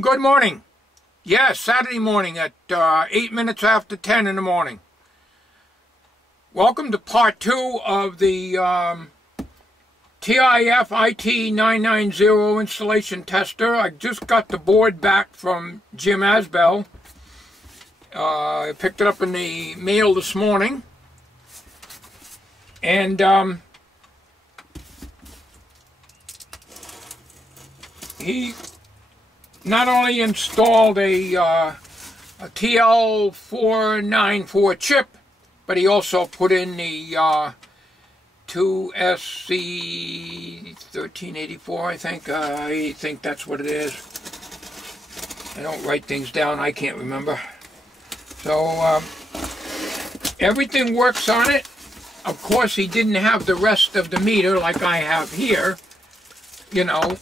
Good morning. Yes, Saturday morning at 8 minutes after 10 in the morning. Welcome to part 2 of the TIF it990 installation tester. I just got the board back from Jim Asbell. I picked it up in the mail this morning. And he not only installed a TL494 chip, but he also put in the 2SC1384, I think that's what it is. I don't write things down, I can't remember. So everything works on it. Of course, he didn't have the rest of the meter like I have here, you know.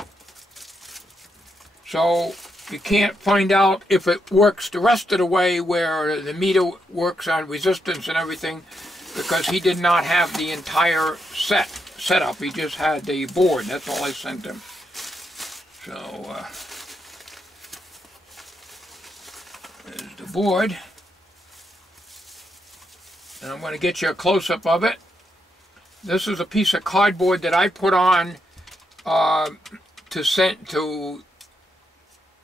So you can't find out if it works the rest of the way where the meter works on resistance and everything, because he did not have the entire set up. He just had the board. That's all I sent him. So there's the board. And I'm going to get you a close-up of it. This is a piece of cardboard that I put on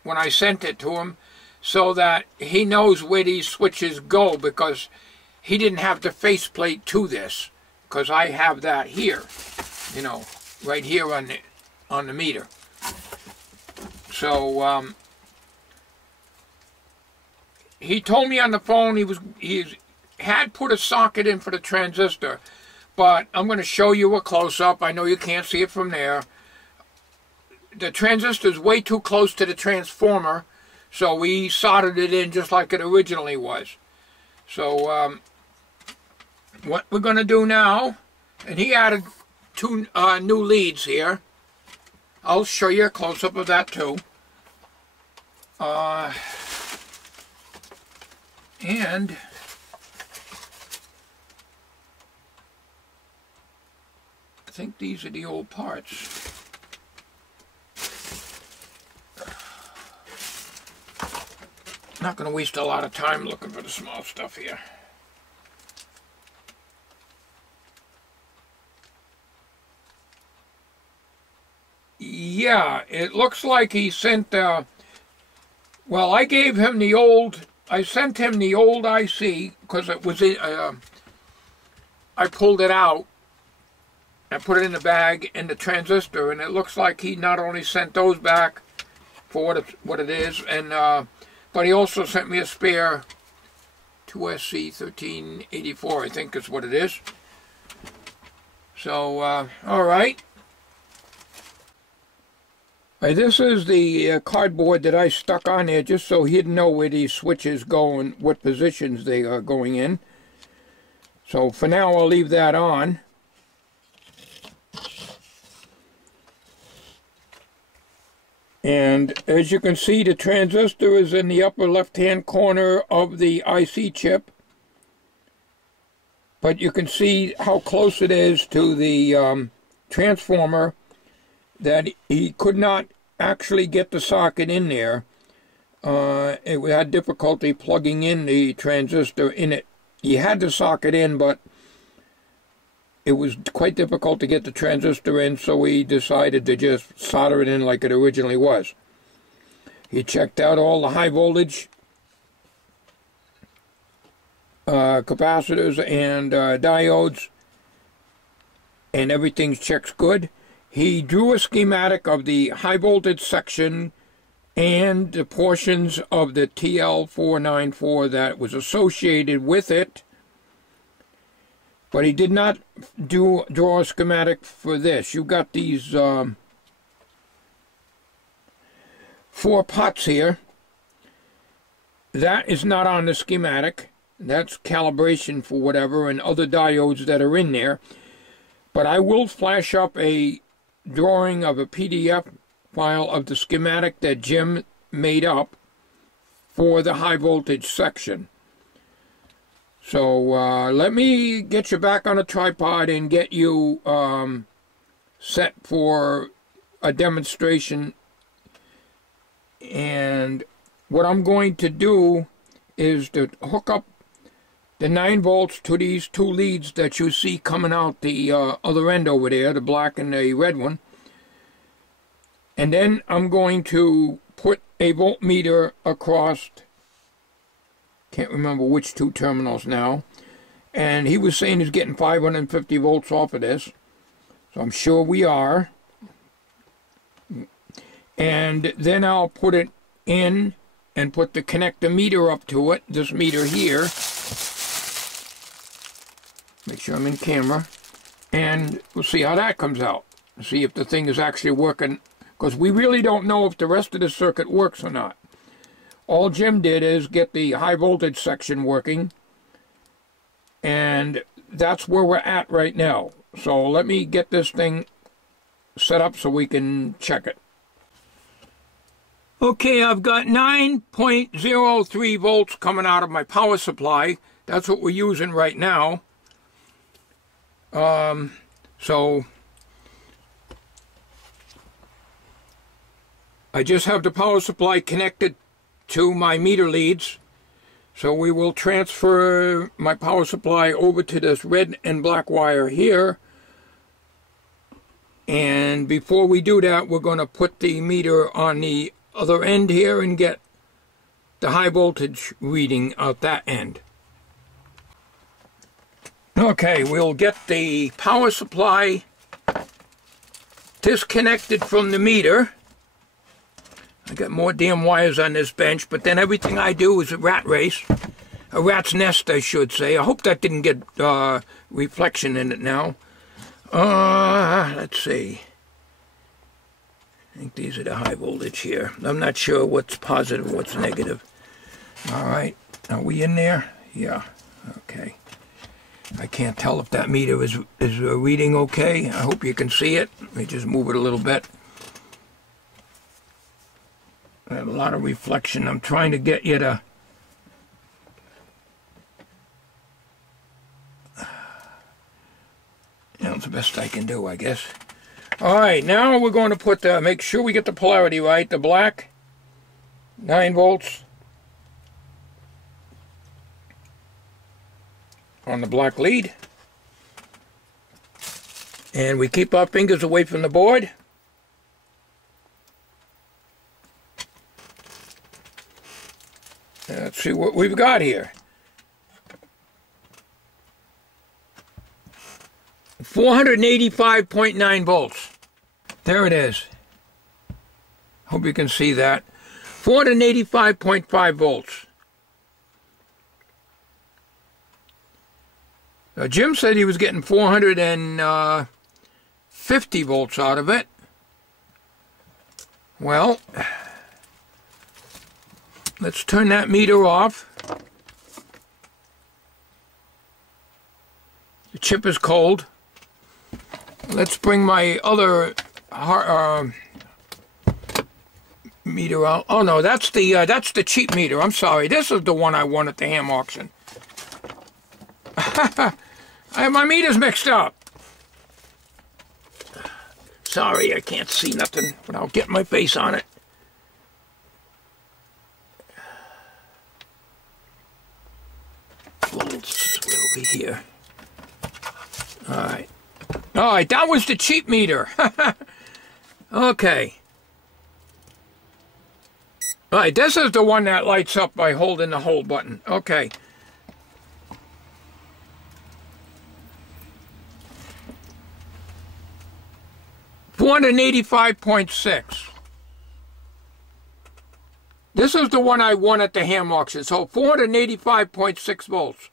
when I sent it to him, so that he knows where these switches go, because he didn't have the faceplate to this, because I have that here, you know, right here on the meter. So he told me on the phone he had put a socket in for the transistor, but I'm going to show you a close-up. I know you can't see it from there. The transistor is way too close to the transformer, so we soldered it in just like it originally was. So what we're going to do now, and he added 2 new leads here. I'll show you a close-up of that too. And I think these are the old parts. Not going to waste a lot of time looking for the small stuff here. Yeah, it looks like he sent, well, I gave him the old, I sent him the old IC, because it was in, I pulled it out, I put it in the bag, and the transistor, and it looks like he not only sent those back for what it is, and but he also sent me a spare 2SC1384, I think is what it is. So, all right. This is the cardboard that I stuck on there just so he'd know where these switches go and what positions they are going in. So for now, I'll leave that on. And as you can see, the transistor is in the upper left-hand corner of the IC chip. But you can see how close it is to the transformer that he could not actually get the socket in there. We had difficulty plugging in the transistor in it. He had the socket in, but it was quite difficult to get the transistor in, so we decided to just solder it in like it originally was. He checked out all the high voltage capacitors and diodes, and everything checks good. He drew a schematic of the high voltage section and the portions of the TL494 that was associated with it. But he did not draw a schematic for this. You got these 4 pots here. That is not on the schematic. That's calibration for whatever and other diodes that are in there. But I will flash up a drawing of a PDF file of the schematic that Jim made up for the high voltage section. So let me get you back on a tripod and get you set for a demonstration And what I'm going to do is to hook up the 9 volts to these 2 leads that you see coming out the other end over there, the black and the red one. And then I'm going to put a voltmeter across, can't remember which 2 terminals now. And he was saying he's getting 550 volts off of this. So I'm sure we are. And then I'll put it in and put the connector meter up to it, this meter here. Make sure I'm in camera. And we'll see how that comes out. See if the thing is actually working. Because we really don't know if the rest of the circuit works or not. All Jim did is get the high voltage section working. And that's where we're at right now. So let me get this thing set up so we can check it. Okay, I've got 9.03 volts coming out of my power supply. That's what we're using right now. So I just have the power supply connected to my meter leads. So we will transfer my power supply over to this red and black wire here. And before we do that, we're going to put the meter on the other end here and get the high voltage reading out that end. Okay, we'll get the power supply disconnected from the meter. I got more damn wires on this bench, but then everything I do is a rat race. A rat's nest, I should say. I hope that didn't get reflection in it now. Let's see. I think these are the high voltage here. I'm not sure what's positive, what's negative. All right, are we in there? Yeah, okay. I can't tell if that meter is reading okay. I hope you can see it. Let me just move it a little bit. I have a lot of reflection. I'm trying to get you to... That's the best I can do, I guess. All right, now we're going to put the, make sure we get the polarity right. The black, 9 volts on the black lead. And we keep our fingers away from the board. Let's see what we've got here. 485.9 volts. There it is. Hope you can see that. 485.5 volts. Jim said he was getting 450 volts out of it. Well, let's turn that meter off. The chip is cold. Let's bring my other meter out. Oh no, that's the cheap meter. I'm sorry. This is the one I won at the ham auction. I have my meters mixed up. Sorry, I can't see nothing, but I'll get my face on it. Volts will be here. All right, that was the cheap meter. Okay. All right, this is the one that lights up by holding the hold button. Okay. $485.6. This is the one I won at the ham auction. So 485.6 volts.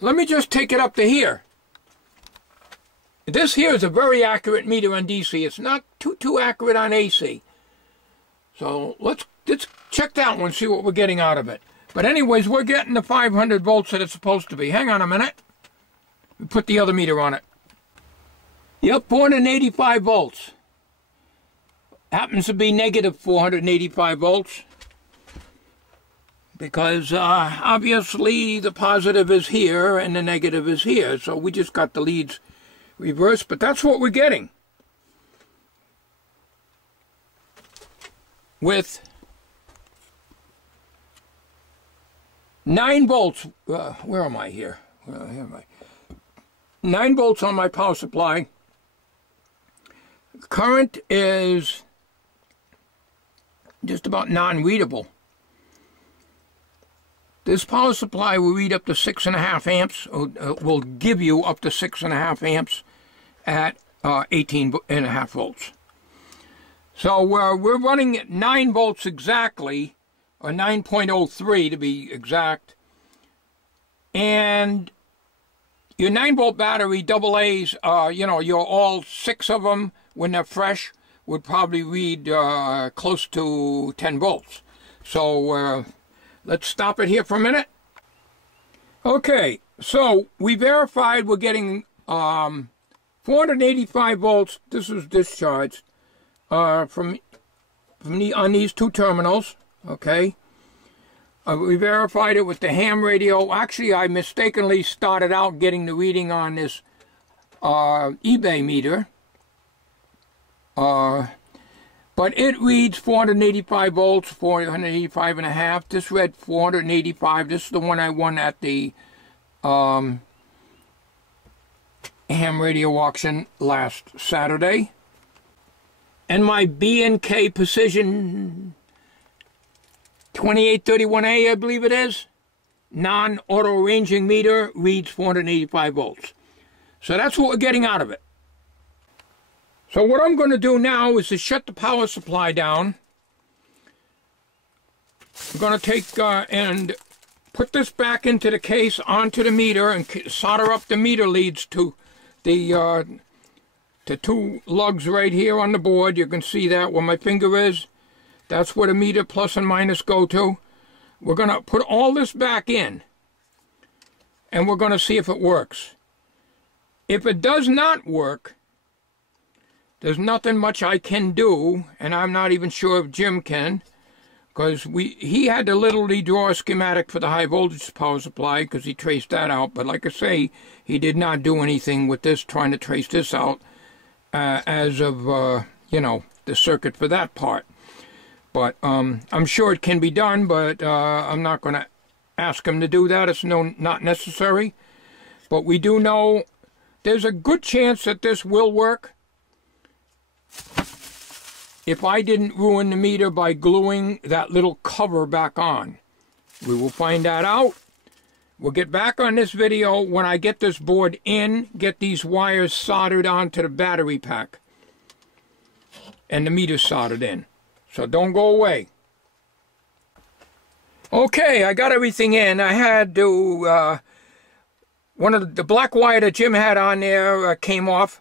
Let me just take it up to here. This here is a very accurate meter on DC. It's not too accurate on AC. So let's check that one, see what we're getting out of it. But anyways, we're getting the 500 volts that it's supposed to be. Hang on a minute. We put the other meter on it. Yep, 485 volts. Happens to be negative 485 volts. Because obviously the positive is here and the negative is here. So we just got the leads reversed, but that's what we're getting. with 9 volts. Where am I here? Here am I. 9 volts on my power supply. Current is just about non-readable. This power supply will read up to 6.5 amps, will give you up to 6.5 amps at 18.5 volts. So we're running at 9 volts exactly, or 9.03 to be exact. And your 9-volt battery, AA's, you know, your all 6 of them, when they're fresh, would probably read close to 10 volts. So let's stop it here for a minute. Okay, so we verified we're getting 485 volts. This was discharged on these 2 terminals. Okay, we verified it with the ham radio. Actually, I mistakenly started out getting the reading on this eBay meter. But it reads 485 volts, 485 and a half. This read 485. This is the one I won at the ham radio auction last Saturday. And my B&K Precision 2831A, I believe it is, non-auto ranging meter reads 485 volts. So that's what we're getting out of it. So what I'm going to do now is to shut the power supply down. I'm going to take and put this back into the case onto the meter and solder up the meter leads to the 2 lugs right here on the board. You can see that where my finger is. That's where the meter plus and minus go to. We're going to put all this back in, and we're going to see if it works. If it does not work, there's nothing much I can do, and I'm not even sure if Jim can, because he had to literally draw a schematic for the high voltage power supply because he traced that out. But like I say, he did not do anything with this, trying to trace this out as of, you know, the circuit for that part. But I'm sure it can be done, but I'm not going to ask him to do that. It's not necessary. But we do know there's a good chance that this will work if I didn't ruin the meter by gluing that little cover back on. We will find that out. We'll get back on this video when I get this board in, get these wires soldered onto the battery pack, and the meter soldered in. So don't go away. Okay, I got everything in. I had to, one of the black wire that Jim had on there came off.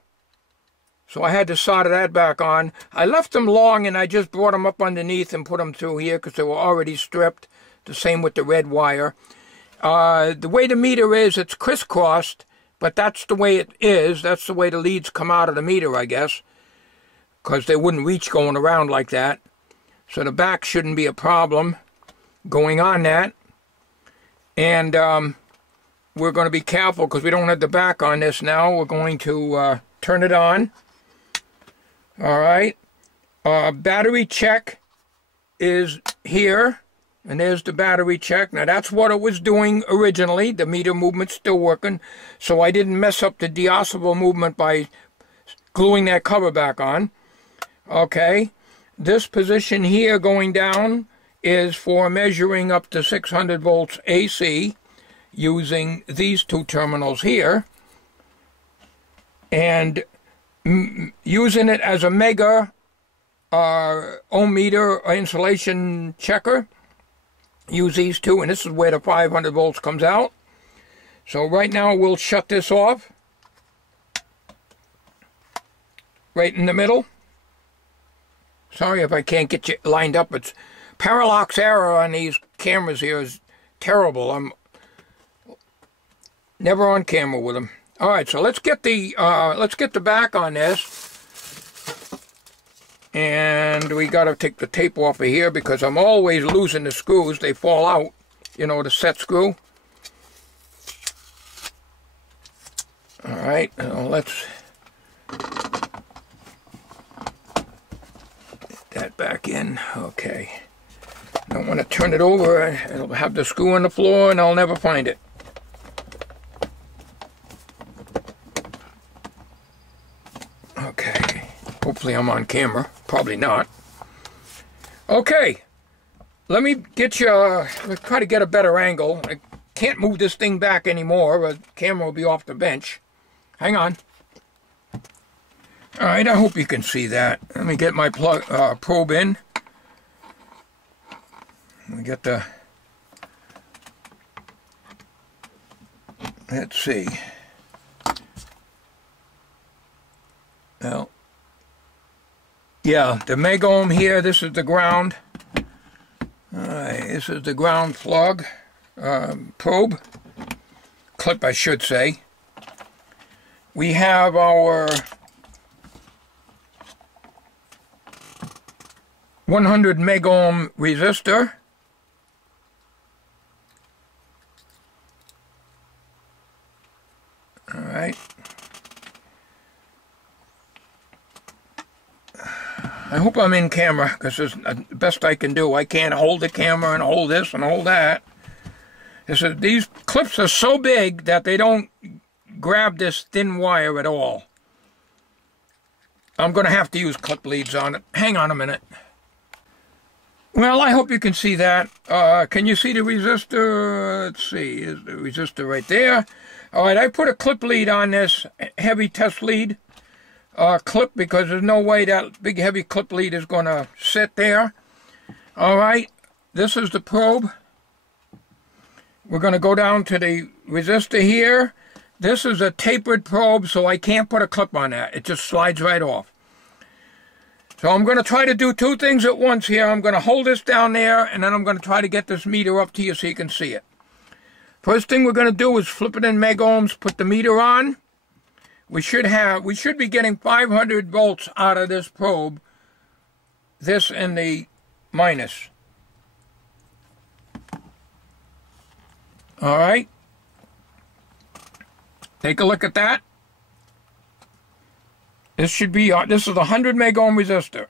So I had to solder that back on. I left them long and I just brought them up underneath and put them through here because they were already stripped. The same with the red wire. The way the meter is, it's crisscrossed, but that's the way it is. That's the way the leads come out of the meter, I guess, because they wouldn't reach going around like that. So the back shouldn't be a problem going on that. And we're going to be careful because we don't have the back on this now. We're going to turn it on. All right, battery check is here, and there's the battery check. Now that's what it was doing originally. The meter movement's still working, so I didn't mess up the deossable movement by gluing that cover back on. Okay, this position here going down is for measuring up to 600 volts AC using these 2 terminals here, and using it as a mega ohm meter insulation checker. Use these 2, and this is where the 500 volts comes out. So right now we'll shut this off right in the middle. Sorry if I can't get you lined up. It's parallax error on these cameras here is terrible. I'm never on camera with them. All right, so let's get the back on this, and we got to take the tape off of here because I'm always losing the screws. They fall out, you know, the set screw. All right, let's get that back back in. Okay. Don't want to turn it over. It'll have the screw on the floor and I'll never find it. Okay. Hopefully I'm on camera. Probably not. Okay. Let me get you, try to get a better angle. I can't move this thing back anymore. The camera will be off the bench. Hang on. All right, I hope you can see that. Let me get my probe in. We get the, let's see. Well, yeah, the meg ohm here, this is the ground. All right, this is the ground plug, probe, clip I should say. We have our 100 meg ohm resistor. All right. I hope I'm in camera, because it's the best I can do. I can't hold the camera and hold this and hold that. These clips are so big that they don't grab this thin wire at all. I'm going to have to use clip leads on it. Hang on a minute. Well, I hope you can see that. Can you see the resistor? Let's see. Is the resistor right there? All right, I put a clip lead on this heavy test lead. Clip, because there's no way that big heavy clip lead is going to sit there. All right, this is the probe. We're going to go down to the resistor here. This is a tapered probe, so I can't put a clip on that. It just slides right off. So I'm going to try to do two things at once here. I'm going to hold this down there, and then I'm going to try to get this meter up to you so you can see it. First thing we're going to do is flip it in meg ohms, put the meter on. We should be getting 500 volts out of this probe. This and the minus. All right. Take a look at that. This should be, this is a 100 meg ohm resistor.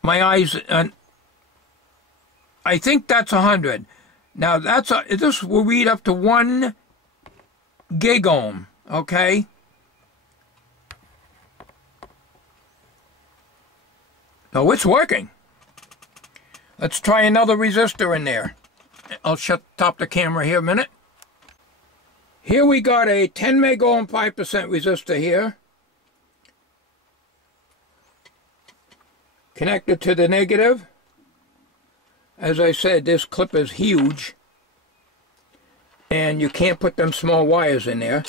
My eyes, I think that's 100. Now this will read up to 1 gig ohm, okay? So it's working. Let's try another resistor in there. I'll stop the camera here a minute. Here we got a 10 meg ohm 5% resistor here. Connected to the negative. As I said, this clip is huge. And you can't put them small wires in there.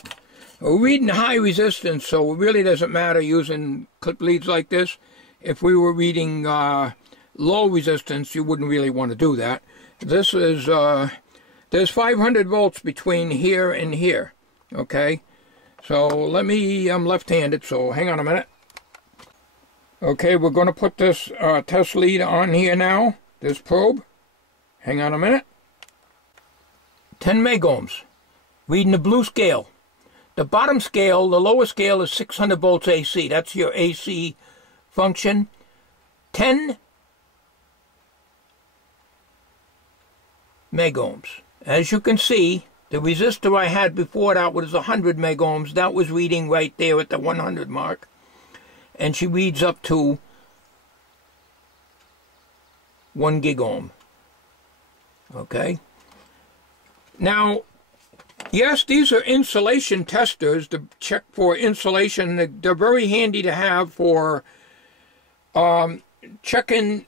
We're reading high resistance, so it really doesn't matter using clip leads like this. If we were reading low resistance, you wouldn't really want to do that. This is, there's 500 volts between here and here, okay? So I'm left-handed, so hang on a minute. Okay, we're going to put this test lead on here now, this probe. Hang on a minute. 10 meg ohms, reading the blue scale. The bottom scale, the lower scale is 600 volts AC. That's your AC function. 10 meg ohms. As you can see, the resistor I had before that was 100 meg ohms. That was reading right there at the 100 mark. And she reads up to 1 gig ohm. Okay? Now, yes, these are insulation testers to check for insulation. They're very handy to have for checking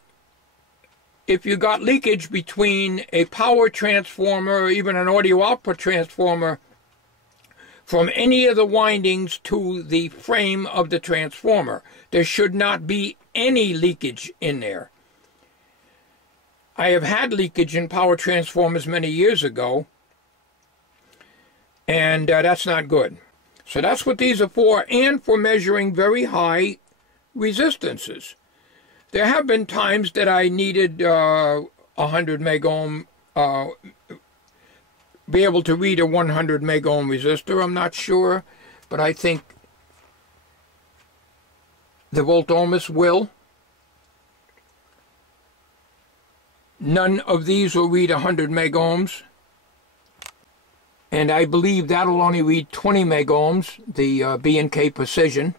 if you got leakage between a power transformer or even an audio output transformer from any of the windings to the frame of the transformer. There should not be any leakage in there. I have had leakage in power transformers many years ago, and that's not good. So that's what these are for, and for measuring very high resistances. There have been times that I needed 100 meg ohm, be able to read a 100 meg ohm resistor. I'm not sure, but I think The voltometer will. None of these will read 100 megohms. And I believe that'll only read 20 megohms, the B&K Precision.